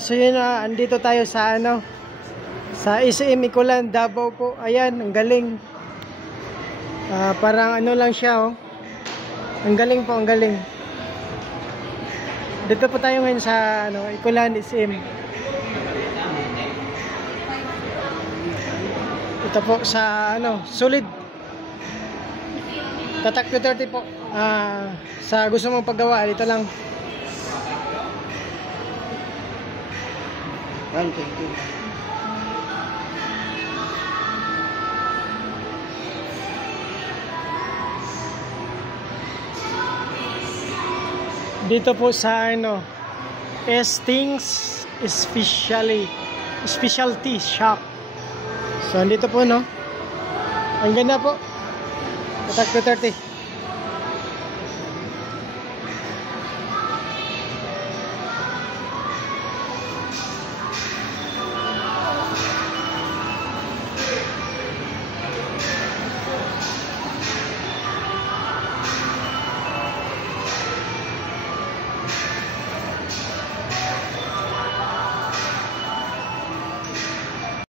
So yun na, andito tayo sa sa SM Ikulan, Davao po. Ayan, ang galing. Parang ano lang siya, oh. Ang galing po, ang galing. Dito po tayo ngayon sa Ikulan SM. Ito po sa Solid. Tatak 230 po. Sa gusto mong paggawa, dito lang. Thank you. Dito po sa Estings Specialty Shop. So andito po, no. Ang ganda po. Tatak 230.